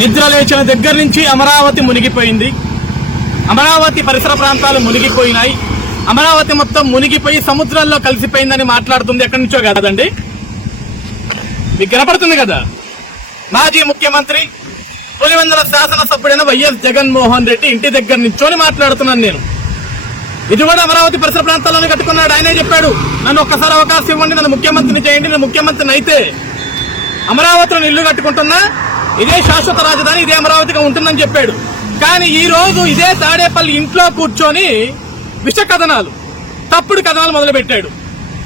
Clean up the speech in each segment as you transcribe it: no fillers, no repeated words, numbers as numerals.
నిద్ర లేచిన దగ్గర నుంచి అమరావతి మునిగిపోయింది. అమరావతి పరిసర ప్రాంతాలు మునిగిపోయినాయి. అమరావతి మొత్తం మునిగిపోయి సముద్రంలో కలిసిపోయిందని మాట్లాడుతుంది. ఎక్కడి నుంచో కాదండి, మీకు కనపడుతుంది కదా. మాజీ ముఖ్యమంత్రి పులివెందుల శాసనసభ్యుడైన వైఎస్ జగన్మోహన్ రెడ్డి ఇంటి దగ్గర నుంచోని మాట్లాడుతున్నాను నేను. ఇది కూడా అమరావతి పరిసర ప్రాంతాల్లోనే కట్టుకున్నాడు. ఆయనే చెప్పాడు, నన్ను ఒక్కసారి అవకాశం ఇవ్వండి, నన్ను ముఖ్యమంత్రిని చేయండి, నేను ముఖ్యమంత్రిని అయితే అమరావతిలో ఇల్లు కట్టుకుంటున్నా, ఇదే శాశ్వత రాజధాని, ఇదే అమరావతిగా ఉంటుందని చెప్పాడు. కానీ ఈ రోజు ఇదే తాడేపల్లి ఇంట్లో కూర్చొని విష కథనాలు, తప్పుడు కథనాలు మొదలుపెట్టాడు.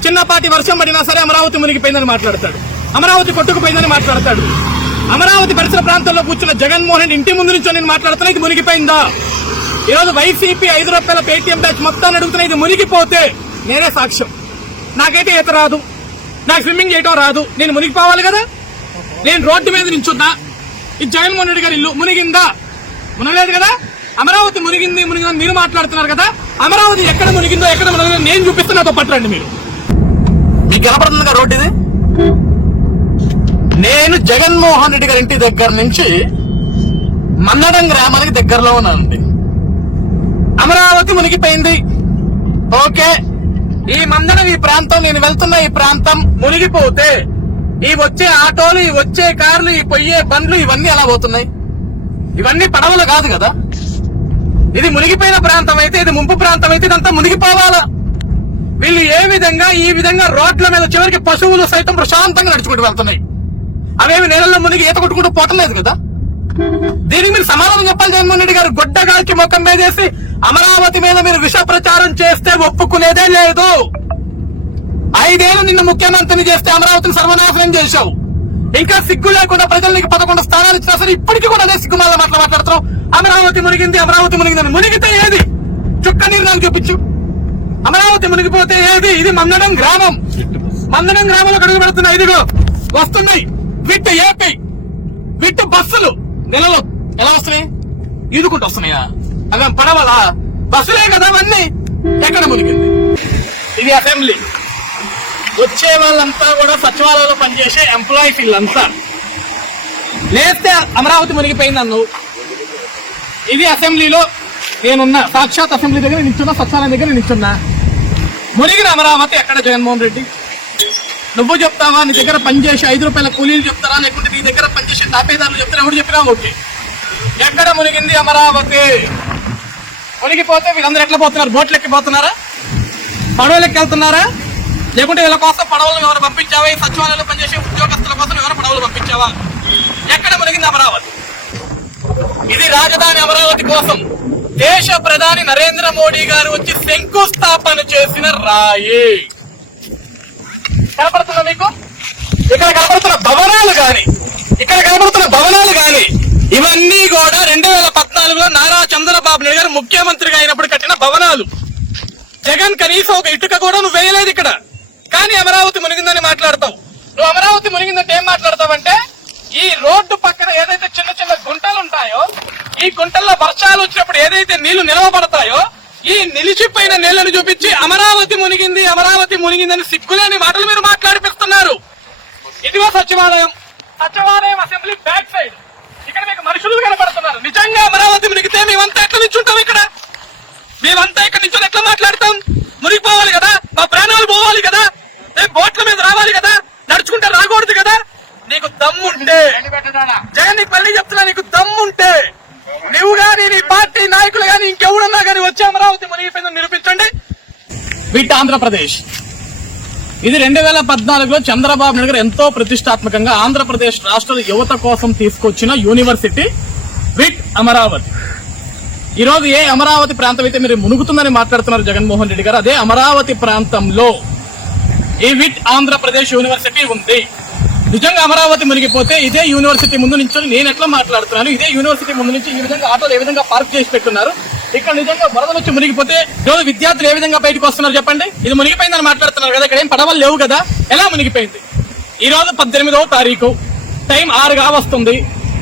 చిన్నపాటి వర్షం పడినా సరే అమరావతి మునిగిపోయిందని మాట్లాడతాడు, అమరావతి కొట్టుకుపోయిందని మాట్లాడతాడు. అమరావతి పరిసర ప్రాంతాల్లో కూర్చున్న జగన్మోహన్ రెడ్డి ఇంటి ముందు నుంచి నేను మాట్లాడుతున్నా, ఇది మునిగిపోయిందా? ఈరోజు వైసీపీ 5 రూపాయల పేటీఎం బ్యాచ్ మొత్తాన్ని అడుగుతున్నా, ఇది మునిగిపోతే నేనే సాక్ష్యం. నాకైతే ఈత రాదు, నాకు స్విమ్మింగ్ చేయడం రాదు, నేను మునిగిపోవాలి కదా. నేను రోడ్డు మీద నించున్నా, ఇది జగన్మోహన్ రెడ్డి గారి ఇల్లు, మునిగిందా? మునగలేదు కదా. అమరావతి మునిగింది మునిగిందని మీరు మాట్లాడుతున్నారు కదా. అమరావతి ఎక్కడ మునిగిందో ఎక్కడ మునిగిందో నేను చూపిస్తున్నా, నాతో పట్టరండి మీరు. మీకు కనపడుతుంది కదా రోడ్డు ఇది. నేను జగన్మోహన్ రెడ్డి గారి ఇంటి దగ్గర నుంచి మన్నడం గ్రామానికి దగ్గరలో ఉన్నానండి. అమరావతి మునిగిపోయింది, ఓకే. ఈ మందడం, ఈ ప్రాంతం, నేను వెళ్తున్న ఈ ప్రాంతం మునిగిపోతే ఈ వచ్చే ఆటోలు, ఈ వచ్చే కార్లు, ఈ పొయ్యే బండ్లు ఇవన్నీ ఎలా పోతున్నాయి? ఇవన్నీ పడవలు కాదు కదా. ఇది మునిగిపోయిన ప్రాంతం అయితే, ఇది ముంపు ప్రాంతం అయితే ఇదంతా మునిగిపోవాలా? వీళ్ళు ఈ విధంగా రోడ్ల మీద చివరికి పశువులు సైతం ప్రశాంతంగా నడుచుకుంటూ వెళ్తున్నాయి. అవేమి నీళ్ళల్లో మునిగి ఈత కొట్టుకుంటూ పోవట్లేదు కదా. దీనికి మీరు సమాధానం చెప్పాలి. జగన్మోహన్ రెడ్డి గారు గొడ్డగాల్చి ముఖం మీదేసి అమరావతి మీద మీరు విష ప్రచారం చేస్తే ఒప్పుకునేదే లేదు. 5 ఏళ్లు నిన్ను ముఖ్యమంత్రిని చేస్తే అమరావతిని సర్వనాశనం చేశావు. ఇంకా సిగ్గు లేకుండా ప్రజలకి 11 స్థానాలు ఇచ్చినా సరే ఇప్పటికీ కూడా అదే సిగ్గుమాల మాట్లాడుతున్నావు. అమరావతి మునిగింది, అమరావతి మునిగిందని. మునిగితే ఏది? చుక్క నీరు నాకు చూపించు. అమరావతి మునిగిపోతే ఏది? ఇది మందడం గ్రామం. మందడం గ్రామంలో అడుగు పెడుతున్నాయి. ఇదిగో వస్తున్నాయి విట్ ఏపీ విట్ బస్సులు. నెలలో ఎలా వస్తున్నాయి? ఈదుకుంటూ వస్తున్నాయా? అలా పడవలా? బస్సులే కదా అవన్నీ. ఎక్కడ మునిగింది? ఇది అసెంబ్లీ. వచ్చే వాళ్ళంతా కూడా సచివాలయంలో పనిచేసే ఎంప్లాయీస్. వీళ్ళంతా లేస్తే అమరావతి మునిగిపోయింది అన్నావు. ఇది అసెంబ్లీలో నేనున్నా, సాక్షాత్ అసెంబ్లీ దగ్గర నిల్చున్నా, సచివాలయం దగ్గర నిల్చున్నా. మునిగిన అమరావతి ఎక్కడ జగన్మోహన్ రెడ్డి? నువ్వు చెప్తావా? నీ దగ్గర పనిచేసే 5 రూపాయల కూలీలు చెప్తారా, లేకుంటే నీ దగ్గర పనిచేసే తాపేదారులు చెప్తారా? ఎవరు చెప్పినా ఓకే. ఎక్కడ మునిగింది అమరావతి? మునిగిపోతే వీళ్ళందరూ ఎట్లా పోతున్నారు? బోట్లు ఎక్కిపోతున్నారా? పడవలెక్కి వెళ్తున్నారా? లేకుంటే వీళ్ళ కోసం పడవలు ఎవరు పంపించావా? ఈ సచివాలయంలో పనిచేసే ఉద్యోగస్తుల కోసం ఎవరు పడవలు పంపించావా? ఎక్కడ మునిగింది అమరావతి? ఇది రాజధాని అమరావతి కోసం దేశ ప్రధాని నరేంద్ర మోడీ గారు వచ్చి శంకుస్థాపన చేసిన రాయి. కనపడుతున్నా మీకు? ఇక్కడ కనపడుతున్న భవనాలు గాని ఇవన్నీ కూడా 2014లో నారా చంద్రబాబు నాయుడు గారు ముఖ్యమంత్రిగా అయినప్పుడు కట్టిన భవనాలు. జగన్ కనీసం ఒక ఇటుక కూడా నువ్వు వేయలేదు ఇక్కడ. కానీ అమరావతి మునిగిందని మాట్లాడతావు. నువ్వు అమరావతి మునిగిందంటే ఏం మాట్లాడతావంటే, ఈ రోడ్డు పక్కన ఏదైతే చిన్న చిన్న గుంటలు ఉంటాయో, ఈ గుంటల్లో వర్షాలు వచ్చినప్పుడు ఏదైతే నీళ్లు నిలవబడతాయో, ఈ నిలిచిపోయిన నీళ్లను చూపించి అమరావతి మునిగిందని సిగ్గులేని మాటలు మీరు మాట్లాడిపిస్తున్నారు. ఇదిగో సచివాలయం అసెంబ్లీ బ్యాక్ సైడ్. ఇక్కడ మీకు మనుషులు కనపడుతున్నారు. నిజంగా అమరావతి మునిగితే మేమంతా ఎట్లా నిల్చుంటాం? మేమంతా ఇక్కడ నిల్చొని ఎట్లా మాట్లాడతాం? మునిగిపోవాలి కదా, మా ప్రాణాలు పోవాలి కదా, బోట్ల మీద రావాలి కదా, నడుచుకుంటే రాకూడదు కదా. నీకు దమ్ముంటే, జగన్ నీకు మళ్ళీ చెప్తున్నా, నీకు దమ్ముంటే నువ్వు గాని, నీ పార్టీ నాయకులు గాని, ఇంకెవరున్నా గాని వచ్చి అమరావతి మునిగిపోయిందని నిరూపించండి. వీటి ఆంధ్రప్రదేశ్. ఇది 2014లో చంద్రబాబు నాయుడు గారు ఎంతో ప్రతిష్టాత్మకంగా ఆంధ్రప్రదేశ్ రాష్ట్ర యువత కోసం తీసుకొచ్చిన యూనివర్సిటీ విట్ అమరావతి. ఈ రోజు ఏ అమరావతి ప్రాంతం అయితే మీరు మునుగుతుందని మాట్లాడుతున్నారు జగన్మోహన్ రెడ్డి గారు, అదే అమరావతి ప్రాంతంలో ఈ విట్ ఆంధ్రప్రదేశ్ యూనివర్సిటీ ఉంది. నిజంగా అమరావతి మునిగిపోతే ఇదే యూనివర్సిటీ ముందు నుంచి నేను ఎట్లా మాట్లాడుతున్నాను, ఇదే యూనివర్సిటీ ముందు నుంచి ఈ విధంగా ఆటోలు ఏ విధంగా పార్క్ చేసి పెట్టున్నారు. ఇక్కడ నిజంగా వరదలు వచ్చి మునిగిపోతే రోజు విద్యార్థులు ఏ విధంగా బయటకు వస్తున్నారు చెప్పండి. ఇది మునిగిపోయిందని మాట్లాడుతున్నారు కదా, ఇక్కడ ఏం పడవలు లేవు కదా, ఎలా మునిగిపోయింది? ఈ రోజు 18వ తారీఖు, టైం 6 వస్తుంది.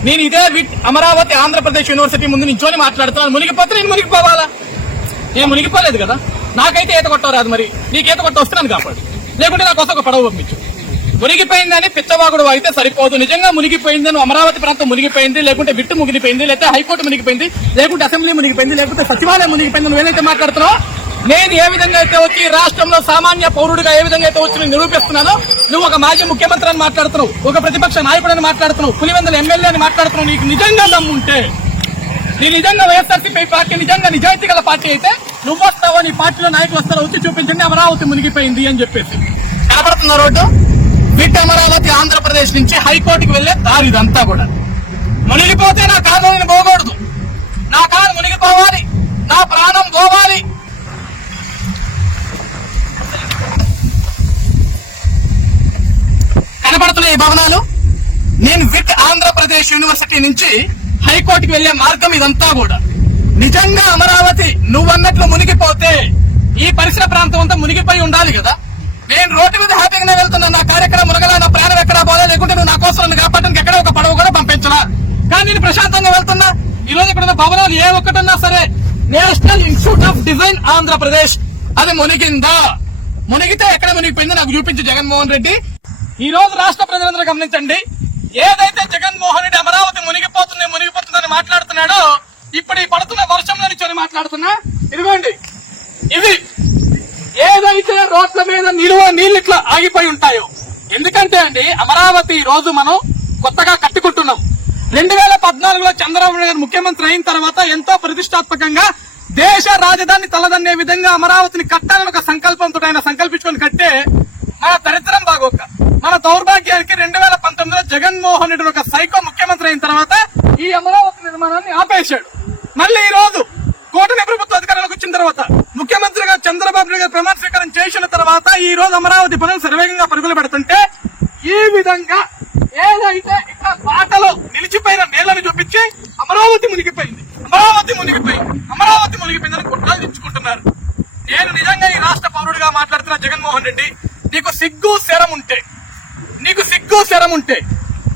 నేను ఇదే విట్ అమరావతి ఆంధ్రప్రదేశ్ యూనివర్సిటీ ముందు నించోని మాట్లాడుతున్నాను. మునిగిపోతే నేను మునిగిపోవాలా? నేను మునిగిపోలేదు కదా. నాకైతే ఈత కొట్టరాదు, మరి నీకు ఈత కొట్ట వస్తున్నాను కాపాడు, లేకుంటే నా కోసం ఒక పడవ పంపించు. మునిగిపోయిందని పిచ్చవాగుడు అయితే సరిపోదు. నిజంగా మునిగిపోయిందని అమరావతి ప్రాంతం మునిగిపోయింది, లేకుంటే విట్టు మునిగిపోయింది, లేకపోతే హైకోర్టు మునిగిపోయింది, లేకుంటే అసెంబ్లీ మునిగిపోయింది, లేకుంటే సచివాలయం మునిగిపోయింది, నువ్వు ఏదైతే మాట్లాడుతున్నావు, నేను ఏ విధంగా అయితే వచ్చి రాష్ట్రంలో సామాన్య పౌరుడిగా ఏ విధంగా అయితే వచ్చి నిరూపిస్తున్నానో, నువ్వు ఒక మాజీ ముఖ్యమంత్రి అని మాట్లాడుతున్నావు, ఒక ప్రతిపక్ష నాయకుడు అని మాట్లాడుతున్నావు, పులివెందుల ఎమ్మెల్యే అని మాట్లాడుతున్నావు. నీకు నిజంగా దమ్ముంటే, నీ నిజంగా వైఎస్ఆర్సీపీ పార్టీ నిజంగా నిజాయితీ గల పార్టీ అయితే నువ్వు వస్తావో, నీ పార్టీలో నాయకులు వస్తారో వచ్చి చూపించండి అమరావతి మునిగిపోయింది అని చెప్పేసి. కనపడుతున్న రోడ్డు విట్ అమరావతి ఆంధ్రప్రదేశ్ నుంచి హైకోర్టుకు వెళ్లే దారి ఇదంతా కూడా. మునిగిపోతే నా కారు నేను పోకూడదు, నా కారు మునిగిపోవాలి, నా ప్రాణం పోవాలి. కనపడుతున్న ఈ భవనాలు నేను విట్ ఆంధ్రప్రదేశ్ యూనివర్సిటీ నుంచి హైకోర్టుకు వెళ్లే మార్గం ఇదంతా కూడా. నిజంగా అమరావతి నువ్వన్నట్లు మునిగిపోతే ఈ పరిసర ప్రాంతం అంతా మునిగిపోయి ఉండాలి కదా. నేను రోడ్డు మీద హ్యాపీగానే వెళ్తున్నా, నా కారు ఎక్కడ మునగలా, నా ప్రాణం ఎక్కడా పోదా, లేకుంటే నువ్వు నా కోసం నన్ను కాపాడడానికి ఎక్కడ ఒక పడవ కూడా పంపించలా. కానీ నేను ప్రశాంతంగా వెళ్తున్నా. ఈ రోజు ఇక్కడ భవనాలు ఏ ఒక్కటన్నా సరే national institute of design Andhra Pradesh అది మునిగిందా? మునిగితే ఎక్కడ మునిగిపోయిందో నాకు చూపించు జగన్మోహన్ రెడ్డి. ఈ రోజు రాష్ట్ర ప్రజలందరూ గమనించండి, ఏదైతే జగన్మోహన్ రెడ్డి అమరావతి మునిగిపోతుందని మాట్లాడుతున్నాడో, ఇప్పుడు ఈ పడుతున్న వర్షంలో నుంచి మాట్లాడుతున్నా. ఇదిగోండి, ఇది ఏదైతే రోడ్ల మీద నీళ్లు ఇట్లా ఆగిపోయి ఉంటాయో, ఎందుకంటే అండి అమరావతి ఈ రోజు మనం కొత్తగా కట్టుకుంటున్నాం. 2014లో చంద్రబాబు నాయుడు గారు ముఖ్యమంత్రి అయిన తర్వాత ఎంతో ప్రతిష్టాత్మకంగా దేశ రాజధాని తలదన్నే విధంగా అమరావతిని కట్టాలని ఒక సంకల్పంతో ఆయన సంకల్పించుకొని కట్టే మన దరిద్రం బాగోక, మన దౌర్భాగ్యానికి 2019లో జగన్మోహన్ రెడ్డి ఒక సైకో ముఖ్యమంత్రి అయిన తర్వాత ఈ అమరావతి నిర్మాణాన్ని ఆపేశాడు. మళ్ళీ ఈ రోజు కూటమి ప్రభుత్వ అధికారంలోకి వచ్చిన తర్వాత ముఖ్యమంత్రిగా చంద్రబాబు నాయుడు గారు ప్రమాణ స్వీకారం చేసిన తర్వాత ఈ రోజు అమరావతి పనులు శరవేగంగా పరుగులు పెడుతుంటే, ఈ విధంగా ఏదైతే ఇక్కడ బాటలో నిలిచిపోయిన నేలను చూపించి అమరావతి మునిగిపోయింది అని కుట్రలు తెచ్చుకుంటున్నారు. నేను నిజంగా ఈ రాష్ట్ర పౌరుడిగా మాట్లాడుతున్న జగన్మోహన్ రెడ్డి, నీకు సిగ్గు శరం ఉంటే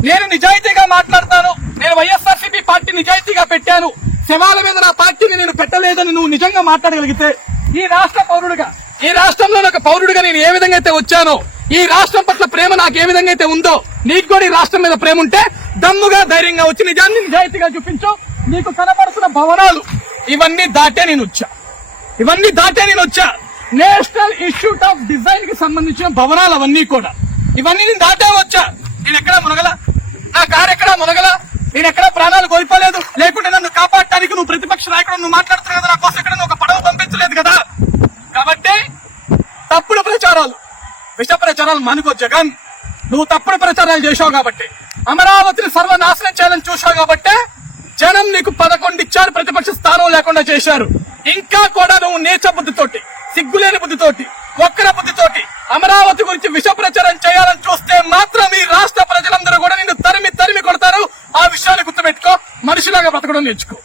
నేను నిజాయితీగా మాట్లాడతాను. నేను వైఎస్ఆర్సీపీ పార్టీ నిజాయితీగా పెట్టాను, శవాల మీద నా పార్టీని నేను పెట్టలేదని నువ్వు నిజంగా మాట్లాడగలిగితే, ఈ రాష్ట్ర పౌరుడిగా, ఈ రాష్ట్రంలో ఒక పౌరుడిగా నేను ఏ విధంగా అయితే వచ్చానో, ఈ రాష్ట్రం పట్ల ప్రేమ నాకు ఏ విధంగా అయితే ఉందో, నీకు కూడా ఈ రాష్ట్రం మీద ప్రేమ ఉంటే దమ్ముగా ధైర్యంగా వచ్చి నిజాన్ని నిజాయితీగా చూపించు. నీకు కనపడుతున్న భవనాలు ఇవన్నీ దాటే నేను వచ్చా. నేషనల్ ఇన్స్టిట్యూట్ ఆఫ్ డిజైన్ కి సంబంధించిన భవనాలు అవన్నీ కూడా, ఇవన్నీ నేను దాటే వచ్చా. నేను ఎక్కడా మునగలా, నా కారు ఎక్కడా మునగలా, నేను ఎక్కడా ప్రాణాలు కోల్పోలేదు, లేకుంటే నన్ను కాపాడటానికి నువ్వు ప్రతిపక్ష నాయకుడు నువ్వు మాట్లాడుతున్నావు కదా, నా కోసం ఎక్కడ ఒక పడవ పంపించలేదు కదా. కాబట్టి తప్పుడు ప్రచారాలు, విష ప్రచారాలు మానుకో జగన్. నువ్వు తప్పుడు ప్రచారాలు చేశావు కాబట్టి, అమరావతిని సర్వనాశనం చేయాలని చూశావు కాబట్టి జనం నీకు 11 ఇచ్చారు, ప్రతిపక్ష స్థానం లేకుండా చేశారు. ఇంకా కూడా నువ్వు నీచ బుద్ధితోటి, సిగ్గులేని బుద్ధితోటి, ఒక్కర బుద్ధితోటి అమరావతి గురించి విష ప్రచారం చేయాలని చూస్తే మాత్రం ఈ రాష్ట్ర ప్రజలందరూ కూడా నిన్ను తరిమి కొడతారు. ఆ విషయాన్ని గుర్తుపెట్టుకో, మనిషిలాగా బ్రతకడం నేర్చుకో.